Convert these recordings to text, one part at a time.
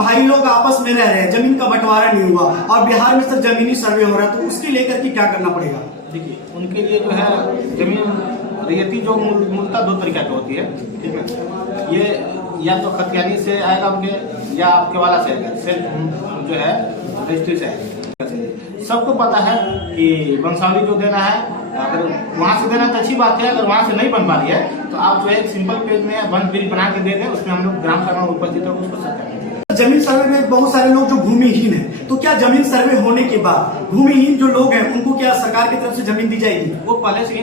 भाई लोग आपस में रह रहे हैं, जमीन का बंटवारा नहीं हुआ और बिहार में सर जमीनी सर्वे हो रहा है, तो उसके लेकर के क्या करना पड़ेगा? देखिए, उनके लिए जो है जमीन रैयती जो मूलतः दो तरीका की होती है, ठीक है। ये या तो खतियानी से आएगा उनके, या आपके वाला से आएगा, सिर्फ जो है रजिस्ट्री से आएगा। सबको पता है कि वंशावली जो देना है, अगर वहाँ से देना तो अच्छी बात है, अगर वहाँ से नहीं बन पा रही है तो आप जो है एक सिंपल पेज में वंश बिल बना के दे दें, उसमें हम लोग ग्राम सभा में उपस्थित होकर उसको सत्यापित करेंगे। जमीन सर्वे में बहुत सारे लोग जो भूमिहीन है, तो क्या जमीन सर्वे होने के बाद भूमिहीन जो लोग हैं उनको क्या सरकार की तरफ से जमीन दी जाएगी? वो पहले से ही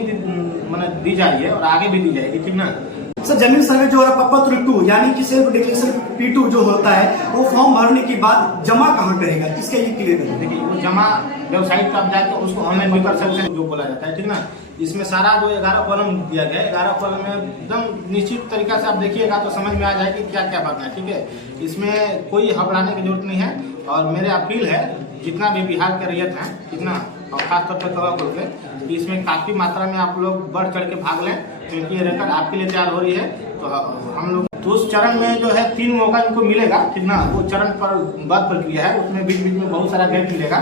मतलब दी जा रही है और आगे भी दी जाएगी, ठीक ना। सर जमीन सर्वे जो है पत्र 2 यानी कि सेल्फ डिक्लेरेशन P2 जो होता है, वो फॉर्म भरने के बाद जमा कहाँ करेगा, इसके लिए क्लियर करें। देखिए, वो जमा वेबसाइट पर आप जाकर उसको ऑनलाइन भी कर सकते हैं, जो बोला जाता है, ठीक ना। इसमें सारा जो 11 कॉलम दिया गया है, 11 कॉलम में एकदम निश्चित तरीका से आप देखिएगा तो समझ में आ जाएगी क्या क्या बात है, ठीक है। इसमें कोई घबराने की जरूरत नहीं है। और मेरे अपील है जितना भी बिहार के रैयत हैं, कितना और खासतौर पर कवा बोल के, इसमें काफी मात्रा में आप लोग बढ़ चढ़ के भाग लें, क्योंकि ये रिकॉर्ड आपके लिए तैयार हो रही है। तो हम लोग तो उस चरण में जो है 3 मौका इनको मिलेगा, ठीक ना। वो चरण पर बाद प्रक्रिया है, उसमें बीच बीच में बहुत सारा गैप मिलेगा,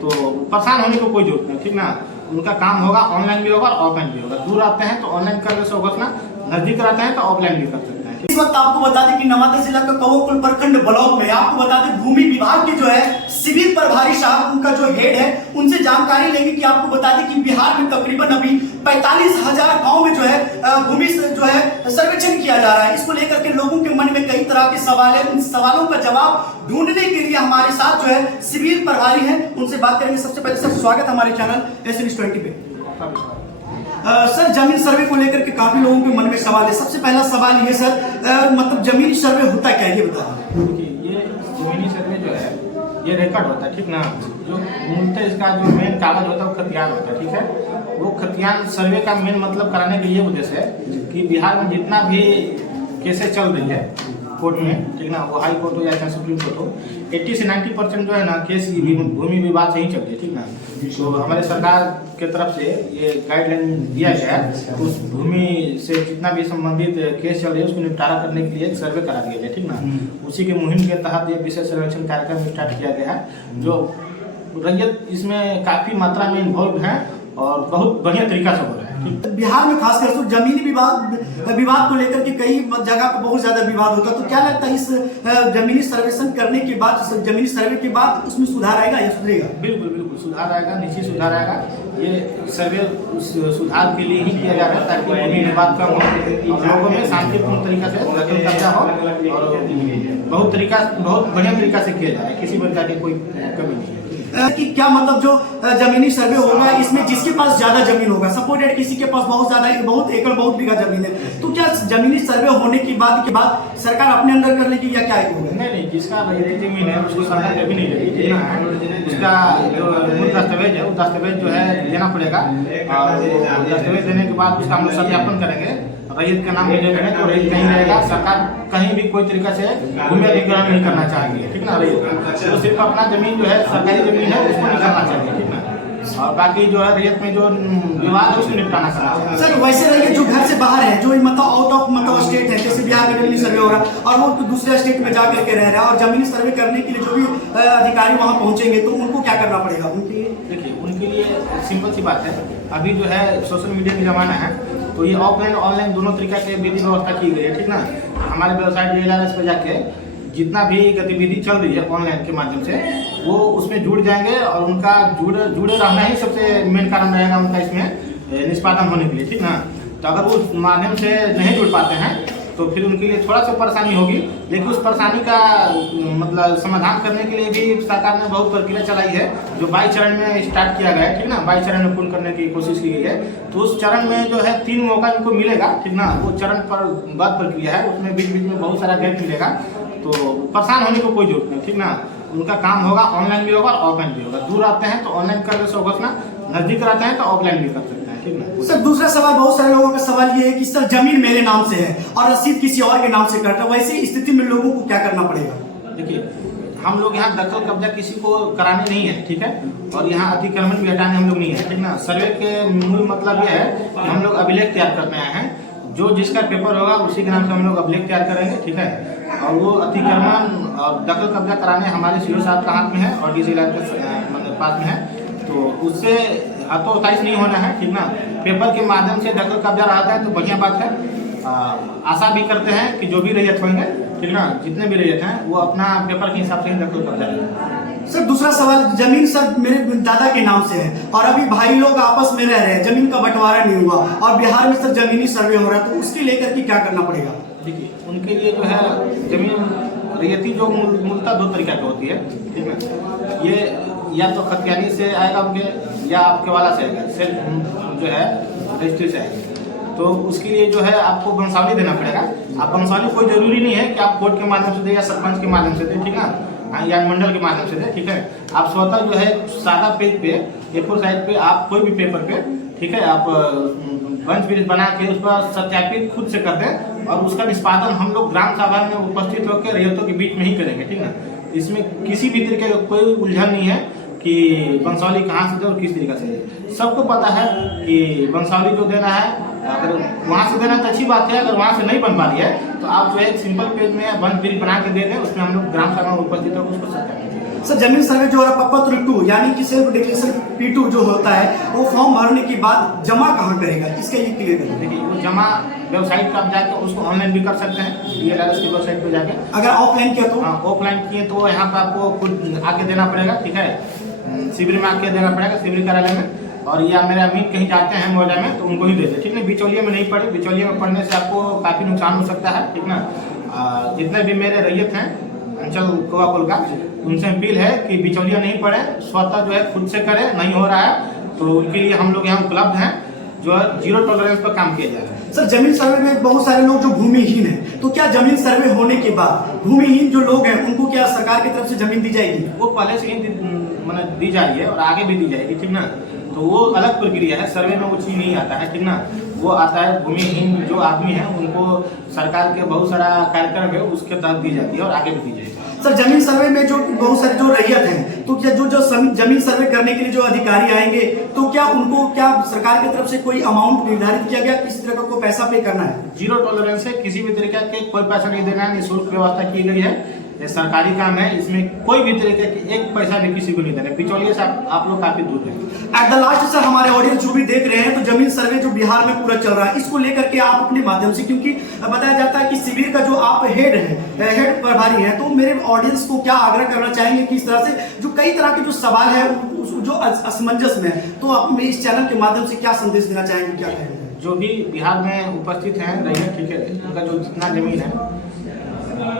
तो परेशान होने को कोई जरूरत नहीं, ठीक ना। उनका काम होगा, ऑनलाइन भी होगा और ऑफलाइन भी होगा। दूर आते हैं तो ऑनलाइन करने से होगा, नजदीक रहते हैं तो ऑफलाइन भी कर सकते हैं। इस वक्त आपको बता दें कि नवादा जिला का कवोकुल प्रखंड ब्लॉक में आपको बता दें भूमि विभाग के जो है शिविर प्रभारी साहब, उनका जो हेड है, उनसे जानकारी लेंगे कि आपको बता दें कि बिहार में तकरीबन अभी 45,000 गाँव में जो है भूमि जो है सर्वेक्षण किया जा रहा है। इसको लेकर के लोगों के मन में कई तरह के सवाल है, उन सवालों का जवाब ढूंढने के लिए हमारे साथ जो है शिविर प्रभारी है, उनसे बात करेंगे। सबसे पहले सर स्वागत हमारे चैनल SN20 पे। सर जमीन सर्वे को लेकर के काफी लोगों के मन में सवाल है। सबसे पहला सवाल ये सर, मतलब जमीनी सर्वे होता क्या है, ये बताएं। देखिए, ये जमीनी सर्वे जो है ये रिकॉर्ड होता है, ठीक ना। जो मूलतः इसका जो मेन कागज होता है वो खतियान होता है, ठीक है। वो खतियान सर्वे का मेन मतलब कराने के ये उद्देश्य है कि बिहार में जितना भी केसेस चल रही है कोर्ट में, ठीक ना, वो हाई कोर्ट हो या चाहे सुप्रीम कोर्ट हो, 80 से 90% जो है ना केस भूमि विवाद से ही चलती है, ठीक ना। तो हमारे सरकार के तरफ से ये गाइडलाइन दिया गया है, उस भूमि से जितना भी संबंधित केस चल रहे हैं उसको निपटारा करने के लिए एक सर्वे करा दिया गया, ठीक ना। उसी के मुहिम के तहत ये विशेष सर्वेक्षण कार्यक्रम स्टार्ट किया गया है, जो रैयत इसमें काफी मात्रा में इन्वॉल्व है और बहुत बढ़िया तरीका से हो रहा है। बिहार में खासकर तो जमीनी विवाद को लेकर के कई जगह पर बहुत ज्यादा विवाद होता है, तो क्या लगता है इस जमीनी सर्वेक्षण करने के बाद, जमीनी सर्वे के बाद उसमें सुधार आएगा या सुधरेगा? बिल्कुल बिल्कुल सुधार आएगा, निश्चित सुधार आएगा। ये सर्वे उस सुधार के लिए ही किया जा रहा है ताकि भूमि विवाद कम हो, लोगों में शांतिपूर्ण तरीका से कब्जा हो और बहुत बढ़िया तरीका से किया जा रहा है, किसी प्रकार की कोई कमी नहीं है। कि क्या मतलब जो जमीनी सर्वे होगा इसमें जिसके पास ज्यादा जमीन होगा, सपोर्टेड किसी के पास बहुत ज्यादा बहुत एकड़ बहुत बीघा जमीन है, तो क्या जमीनी सर्वे होने के बाद सरकार अपने अंदर कर लेगी या क्या होगा? नहीं, जिसका जमीन है उसको सरकार कभी नहीं लेगी, उसका जो मूल दस्तावेज है वो दस्तावेज जो है देना पड़ेगा, और दस्तावेज देने के बाद उसका हम लोग सत्यापन करेंगे। रैयत का नाम देंगे तो रैयत कहीं रहेगा, सरकार कहीं भी कोई तरीका से भूमि अधिग्रहण नहीं करना चाहेंगे, ठीक ना। रैयत तो सिर्फ अपना जमीन जो है सरकारी जमीन है उसको निकालना चाहिए, ठीक ना। और बाकी जो है रैयत में जो विवाद है उसको निपटाना चाहिए। सर वैसे रहिए जो घर से बाहर है, जो मतलब आउट ऑफ मतलब स्टेट है, जैसे बिहार में जमीनी सर्वे हो रहा है और वो दूसरे स्टेट में जाकर के रह रहा है, और जमीनी सर्वे करने के लिए जो भी अधिकारी वहाँ पहुंचेंगे तो उनको क्या करना पड़ेगा उनके लिए? देखिए, उनके लिए सिंपल सी बात है, अभी जो है सोशल मीडिया का जमाना है, तो ये ऑफलाइन ऑनलाइन दोनों तरीका के विधि व्यवस्था की गई है, ठीक ना। हमारे वेबसाइट JLRS पे जाके जितना भी गतिविधि चल रही है ऑनलाइन के माध्यम से वो उसमें जुड़ जाएंगे, और उनका जुड़े रहना ही सबसे मेन कारण रहेगा उनका इसमें निष्पादन होने के लिए, ठीक ना। तो अगर उस माध्यम से नहीं जुड़ पाते हैं तो फिर उनके लिए थोड़ा सा परेशानी होगी, लेकिन उस परेशानी का मतलब समाधान करने के लिए भी सरकार ने बहुत प्रक्रिया चलाई है, जो 22 चरण में स्टार्ट किया गया है, ठीक ना। 22 चरण में पूर्ण करने की कोशिश की गई है, तो उस चरण में जो है 3 मौका इनको मिलेगा, ठीक ना। वो चरण पर बाद प्रक्रिया है, उसमें बीच बीच में बहुत सारा गैप मिलेगा, तो परेशान होने को कोई जरूरत नहीं, ठीक ना। उनका काम होगा, ऑनलाइन भी होगा और ऑफलाइन भी होगा। दूर आते हैं तो ऑनलाइन करने से होगा ना, नजदीक रहते हैं तो ऑफलाइन भी कर सकते हैं, ठीक ना। सर दूसरा सवाल, बहुत सारे लोगों का सवाल ये है कि सर जमीन मेरे नाम से है और रसीद किसी और के नाम से करता है, वैसी स्थिति में लोगों को क्या करना पड़ेगा? देखिए, हम लोग यहाँ दखल कब्जा किसी को कराने नहीं है, ठीक है, और यहाँ अतिक्रमण भी हटाने हम लोग नहीं है, ठीक ना। सर्वे के मूल मतलब ये है कि हम लोग अभिलेख तैयार करने आए हैं, जो जिसका पेपर होगा उसी के नाम से हम लोग अभिलेख तैयार करेंगे, ठीक है। और वो अतिक्रमण और दखल कब्जा कराने हमारे सीओ साहब का हाथ में है और डीसी लाइन के मतलब पास में है। तो उससे हतोताइश नहीं होना है, ठीक ना। पेपर के माध्यम से दखल कब्जा रहता है तो बढ़िया बात है। आशा भी करते हैं कि जो भी रैयत होंगे, ठीक ना, जितने भी रैयत हैं वो अपना पेपर के हिसाब से ही दखल कब्जा करेंगे। सर दूसरा सवाल, जमीन सर मेरे दादा के नाम से है और अभी भाई लोग आपस में रह रहे हैं, जमीन का बंटवारा नहीं हुआ और बिहार में सर जमीनी सर्वे हो रहा है, तो उसके लेकर के क्या करना पड़ेगा? देखिए, उनके लिए जो है जमीन रैयती जो मूलतः दो तरीका की होती है, ठीक है। ये या तो खतियानी से आएगा उनके या आपके वाला से आएगा, सेल्फ जो है रजिस्ट्री से आएगा। तो उसके लिए जो है आपको वंशावली देना पड़ेगा। आप वंशावली कोई जरूरी नहीं है कि आप कोर्ट के माध्यम से दे या सरपंच के माध्यम से दे, ठीक है, या मंडल के माध्यम से दे, ठीक है। आप स्वतः जो है सादा पेज पे A4 साइज पे आप कोई भी पेपर पे, ठीक है, आप वंश ब्रिज बना के उस पर सत्यापित खुद से कर दें और उसका निष्पादन हम लोग ग्राम सभा में उपस्थित होकर रैयतों के बीच में ही करेंगे, ठीक है। इसमें किसी भी तरीके का कोई उलझन नहीं है कि वंशावली कहाँ से दे और किस तरीके से दे। सबको पता है कि वंशावली जो देना है, अगर वहाँ से देना तो अच्छी बात है, अगर वहाँ से नहीं बन पा रही है तो आप जो है एक सिंपल पेज में वंश ब्रिज बना के दे दें, उसमें हम लोग ग्राम सभा में उपस्थित होकर उसको सत्यापित। सर जमीन सर्वे जो है पत्र 2 यानी कि सेल्फ डिक्लेरेशन P2 जो होता है वो फॉर्म भरने के बाद जमा कहाँ करेगा, इसका ये क्लियर करें। देखिए, वो जमा वेबसाइट पर आप जाकर उसको ऑनलाइन भी कर सकते हैं, DLRS की वेबसाइट पर जाके। अगर ऑफलाइन किया तो? हाँ, ऑफलाइन किए तो यहाँ पर आपको खुद आके देना पड़ेगा, ठीक है। शिविर में आके देना पड़ेगा, शिविर कार्यालय में। और या मेरे अमीन कहीं जाते हैं नोएडा में तो उनको ही दे दे, ठीक ना। बिचौलिए में नहीं पड़े, बिचौलिए में पड़ने से आपको काफ़ी नुकसान हो सकता है, ठीक ना। जितने भी मेरे रैयत हैं अंचल कोवाकुल का, उनसे अपील है कि बिचौलिया नहीं पड़े, स्वतः जो है खुद से करें। नहीं हो रहा है तो उनके लिए हम लोग यहाँ उपलब्ध हैं, जो है 0 टॉलरेंस पर काम किया जा रहा है। सर जमीन सर्वे में बहुत सारे लोग जो भूमिहीन हैं, तो क्या जमीन सर्वे होने के बाद भूमिहीन जो लोग हैं उनको क्या सरकार की तरफ से जमीन दी जाएगी? वो पहले से ही मतलब दी जा रही है और आगे भी दी जाएगी, ठीक ना। तो वो अलग प्रक्रिया है, सर्वे में वो चीज़ नहीं आता है, ठीक ना। वो आता है भूमिहीन जो आदमी है उनको सरकार के बहुत सारा कार्यक्रम है उसके तहत दी जाती है और आगे भी दी जाएगी। सर जमीन सर्वे में जो बहुत सारे जो रैयत हैं, तो क्या जो जमीन सर्वे करने के लिए जो अधिकारी आएंगे तो क्या उनको क्या सरकार की तरफ से कोई अमाउंट निर्धारित किया गया, किसी तरह का कोई पैसा पे करना है? 0 टॉलरेंस है, किसी भी तरीके के कोई पैसा नहीं देना है, निःशुल्क व्यवस्था की गई है। ये सरकारी काम है, इसमें कोई भी तरीके की एक पैसा भी किसी को नहीं देना। बिचौलिए से आप लोग काफी दूर हैं। एट द लास्ट सर हमारे ऑडियंस जो भी देख रहे हैं, तो जमीन सर्वे जो बिहार में पूरा चल रहा है, इसको लेकर के आप अपने माध्यम से, क्योंकि बताया जाता है कि शिविर का जो आप हेड प्रभारी है, तो मेरे ऑडियंस को क्या आग्रह करना चाहेंगे कि इस तरह से जो कई तरह के जो सवाल है जो असमंजस में, तो आप इस चैनल के माध्यम से क्या संदेश देना चाहेंगे, क्या कहेंगे? जो भी बिहार में उपस्थित हैं रैयत, ठीक है, उनका जो जितना जमीन है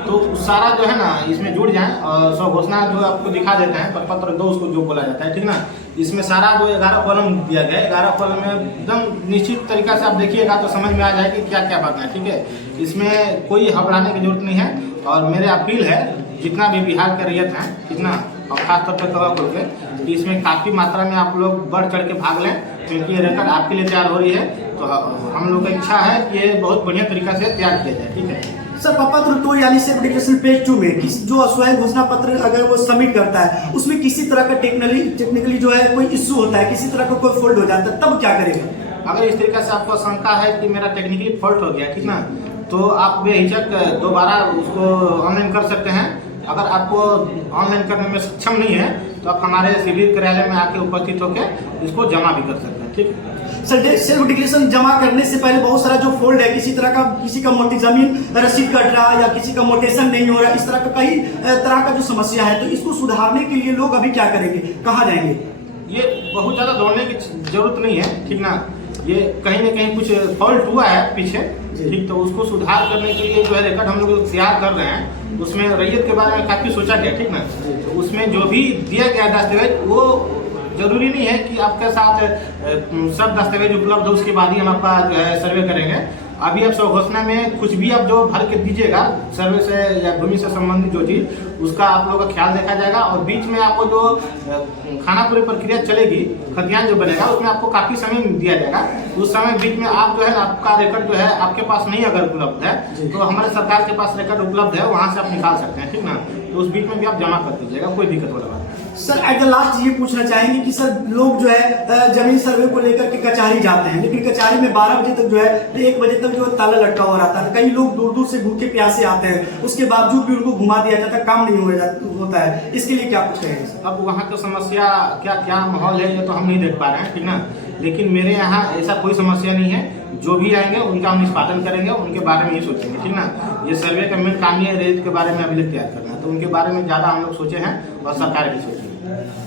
तो सारा जो है ना इसमें जुड़ जाए और स्व घोषणा जो आपको दिखा देते हैं पत्र 2 उसको जो बोला जाता है, ठीक ना। इसमें सारा जो 11 कॉलम दिया गया है, 11 कॉलम में एकदम निश्चित तरीका से आप देखिएगा तो समझ में आ जाएगी क्या क्या बात है, ठीक है। इसमें कोई घबराने की जरूरत नहीं है और मेरे अपील है जितना भी बिहार के रैयत हैं, कितना और खासतौर पर कोवाकुल के, इसमें काफ़ी मात्रा में आप लोग बढ़ चढ़ के भाग लें, क्योंकि ये रिकॉर्ड आपके लिए तैयार हो रही है। तो हम लोग का इच्छा है कि ये बहुत बढ़िया तरीका से तैयार किया जाए, ठीक है। सर पत्र 2 यानी सेल्फ डिक्लेरेशन पेज 2 में जो स्वयं घोषणा पत्र अगर वो सबमिट करता है, उसमें किसी तरह का टेक्निकली जो है कोई इश्यू होता है, किसी तरह का कोई फॉल्ट हो जाता है, तब क्या करेगा? अगर इस तरीके से आपको शंका है कि मेरा टेक्निकली फॉल्ट हो गया, ठीक ना, तो आप बेहिचक दोबारा उसको ऑनलाइन कर सकते हैं। अगर आपको ऑनलाइन करने में सक्षम नहीं है तो आप हमारे शिविर कार्यालय में आके उपस्थित होकर इसको जमा भी कर सकते हैं, ठीक है। सर सेल्फ डिक्लेरेशन जमा करने से पहले बहुत सारा जो फोल्ड है, किसी का मोटी जमीन रसीद कट रहा है या किसी का मोटेशन नहीं हो रहा, इस तरह का कई तरह का जो समस्या है, तो इसको सुधारने के लिए लोग अभी क्या करेंगे, कहाँ जाएंगे? ये बहुत ज़्यादा दौड़ने की जरूरत नहीं है, ठीक ना। ये कहीं ना कहीं कुछ फॉल्ट हुआ है पीछे, ठीक, तो उसको सुधार करने के लिए जो है रिकॉर्ड हम लोग तैयार कर रहे हैं। उसमें रैयत के बारे में काफ़ी सोचा गया, ठीक ना। तो उसमें जो भी दिया गया दस्तावेज वो जरूरी नहीं है कि आपके साथ सब दस्तावेज उपलब्ध हो उसके बाद ही हम आपका जो है सर्वे करेंगे। अभी आप स्व घोषणा में कुछ भी आप जो भर के दीजिएगा सर्वे से या भूमि से संबंधित जो चीज़, उसका आप लोगों का ख्याल देखा जाएगा और बीच में आपको जो खानापुरी प्रक्रिया चलेगी, खतियान जो बनेगा, उसमें आपको काफ़ी समय दिया जाएगा। उस समय बीच में आप जो है आपका रिकॉर्ड जो है आपके पास नहीं अगर उपलब्ध है तो हमारे सरकार के पास रिकॉर्ड उपलब्ध है, वहाँ से आप निकाल सकते हैं, ठीक ना। तो उस बीच में भी आप जमा कर दीजिएगा, कोई दिक्कत वाला बात नहीं। सर एट द लास्ट ये पूछना चाहेंगे कि सर लोग जो है जमीन सर्वे को लेकर के कचहरी जाते हैं, लेकिन कचहरी में 12 बजे तक जो है 1 बजे तक जो ताला लटका हुआ रहता है। कई लोग दूर दूर से भूखे प्यासे आते हैं, उसके बावजूद भी उनको घुमा दिया जाता है, काम नहीं होता है। इसके लिए क्या कुछ कहेंगे सर? अब वहाँ की समस्या क्या क्या माहौल है ये तो हम नहीं देख पा रहे हैं, ठीक ना। लेकिन मेरे यहाँ ऐसा कोई समस्या नहीं है। जो भी आएंगे उनका हम निष्पादन करेंगे, उनके बारे में ही सोचेंगे, ठीक ना। ये सर्वे का मेन काम ही है रेत के बारे में अभिलेख तैयार करना, तो उनके बारे में ज़्यादा हम लोग सोचे हैं और सरकार भी सोचेंगे।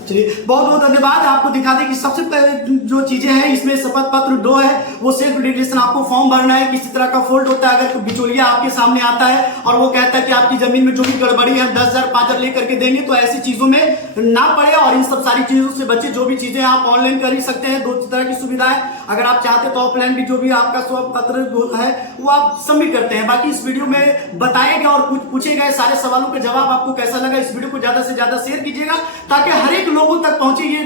चलिए बहुत बहुत धन्यवाद। आपको दिखा दें कि सबसे पहले जो चीजें हैं इसमें शपथ पत्र 2 है, वो सेल्फ डिक्लेरेशन आपको फॉर्म भरना है। किसी तरह का फॉल्ट होता है, अगर कोई बिचौलिया आपके सामने आता है और वो कहता है कि आपकी जमीन में जो भी गड़बड़ी है 10,000 5,000 लेकर के देंगे, तो ऐसी चीजों में ना पड़े और इन सब सारी चीजों से बचे। जो भी चीजें आप ऑनलाइन कर ही सकते हैं, 2 तरह की सुविधा है। अगर आप चाहते तो ऑफलाइन भी जो भी आपका शपथ पत्र है वो आप सबमिट करते हैं। बाकी इस वीडियो में बताया गया और कुछ पूछे गए सारे सवालों के जवाब आपको कैसा लगा, इस वीडियो को ज्यादा से ज्यादा शेयर कीजिएगा ताकि हर एक लोगों तक पहुंचे ये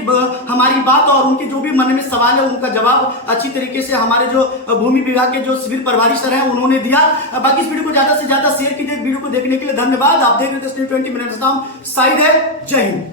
हमारी बात और उनके जो भी मन में सवाल है उनका जवाब अच्छी तरीके से हमारे जो भूमि विभाग के जो शिविर प्रभारी सर हैं उन्होंने दिया। बाकी इस वीडियो को ज्यादा से ज्यादा शेयर कीजिए। वीडियो को देखने के लिए धन्यवाद। आप देख रहे थे 20 मिनट्स नाम साइड है। जय हिंद।